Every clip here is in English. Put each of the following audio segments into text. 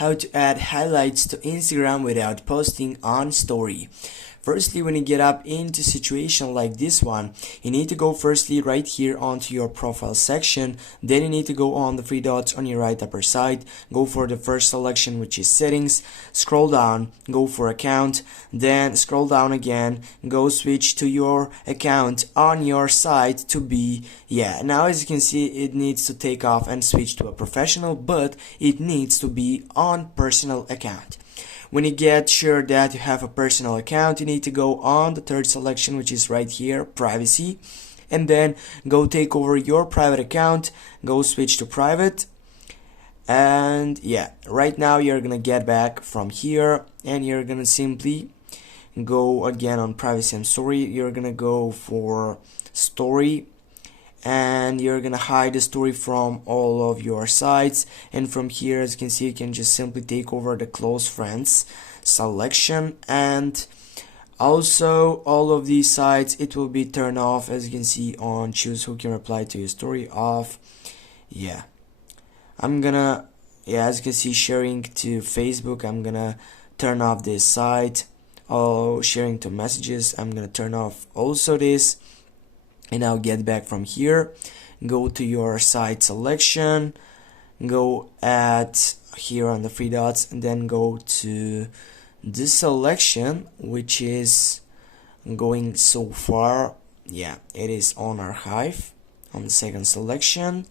how to add highlights to Instagram without posting on story. Firstly, when you get up into situation like this one, you need to go firstly right here onto your profile section. Then you need to go on the three dots on your right upper side, go for the first selection, which is settings, scroll down, go for account, then scroll down again, go switch to your account on your site to be, now as you can see, it needs to take off and switch to a professional, but it needs to be on personal account. When you get sure that you have a personal account, you need to go on the third selection, which is right here, privacy, and then go take over your private account, go switch to private, and right now you're gonna get back from here and you're gonna simply go again on privacy. I'm sorry, you're gonna go for story, and you're gonna hide the story from all of your sites, and from here, as you can see, you can just simply take over the close friends selection, and also all of these sites it will be turned off, as you can see on choose who can reply to your story off. I'm gonna as you can see, sharing to Facebook, I'm gonna turn off this site. Sharing to messages, I'm gonna turn off also this. And now get back from here, go to your site selection, go at here on the three dots, and then go to this selection, which is going so far. It is on archive on the second selection,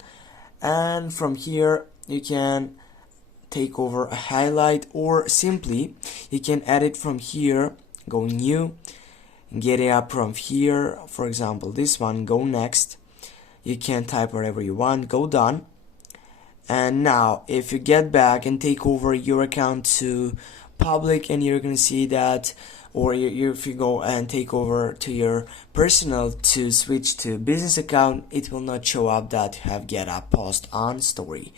and from here you can take over a highlight, or simply you can add it from here, go new, get it up from here, for example this one, go next. You can type whatever you want, go done. And now if you get back and take over your account to public, and you're gonna see that, or if you go and take over to your personal to switch to business account, it will not show up that you have get a post on story.